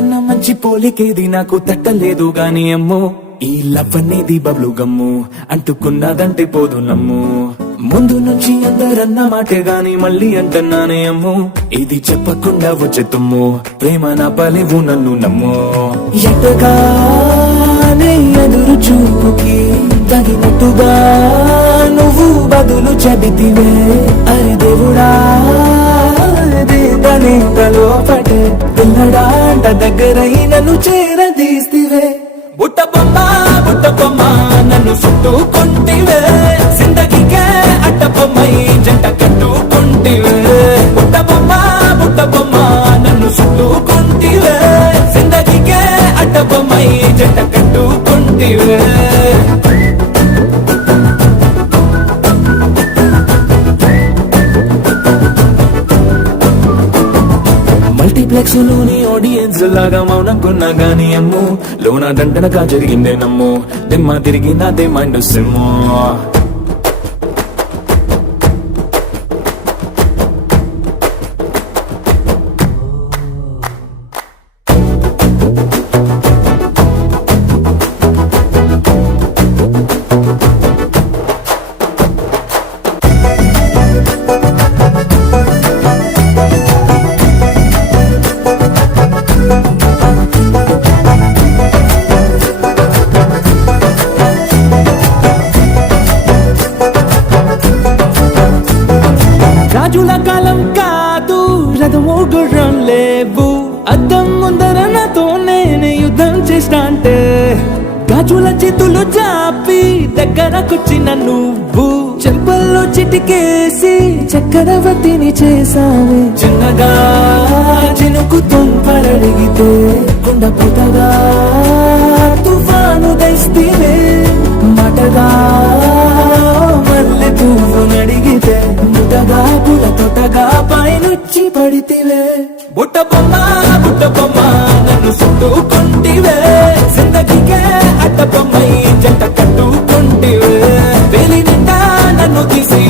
కన్నా మంచి పోలికేది నాకు తట్టలేదు గాని అమ్మో ఈ లవ్ అనేది బబ్లు గమ్ము అంటుకున్నదంటే పోదు నమ్ము ముందు నుంచి అందరన్న మాటే గాని మళ్ళీ అంటున్నానే అమ్ము ఇది చెప్పకుండా వచ్చే తుమ్ము ప్రేమ నా పలివు నన్ను నమ్ము ఎటగానే ఎదురు చూపుకి తగినట్టుగా నువ్వు బదులు చెబితివే అరే దేవుడా తలో పటే పిల్లడాంట దగ్గరై నన్ను చేరదీస్తివే బుట్ట బొమ్మ నన్ను చుట్టుకుంటివే జిందగీకే అట్ట బొమ్మై జంట కట్టుకుంటివే బుట్ట బొమ్మ నన్ను చుట్టుకుంటివే జిందగీకే అట్ట బొమ్మై జంట కట్టుకుంటివే మల్టీప్లెక్స్ లోని ఆడియన్స్ లాగా మౌనంకున్నా గాని అమ్ము లోన దండనగా జరిగిందే నమ్ము దిమ్మ తిరిగి నాదే మైండ్ సిమ్ము రాజుల కాలం కాదు రథమో గుర్రం లేవు అద్దం ముందర నాతో నేను యుద్ధం చేస్తా అంటే గాజుల చేతులు చాపి దగ్గరకొచ్చిన నువ్వు చెంపల్లో చిటికేసి చక్రవర్తిని చేసావే చిన్నగా చినుకు తుంపరడిగితే కొండ పుటగా తుఫాను తెస్తే మటగా మల్లె పువ్వు నడిగితే ముటగా పుల తొటగా పైనుచ్చి పడితివే బుట్ట బొమ్మ నన్ను చుట్టుకుంటివే జిందగీకే అట్ట బొమ్మై జంట కట్టుకుంటివే వేలి నిండా నన్ను తీసి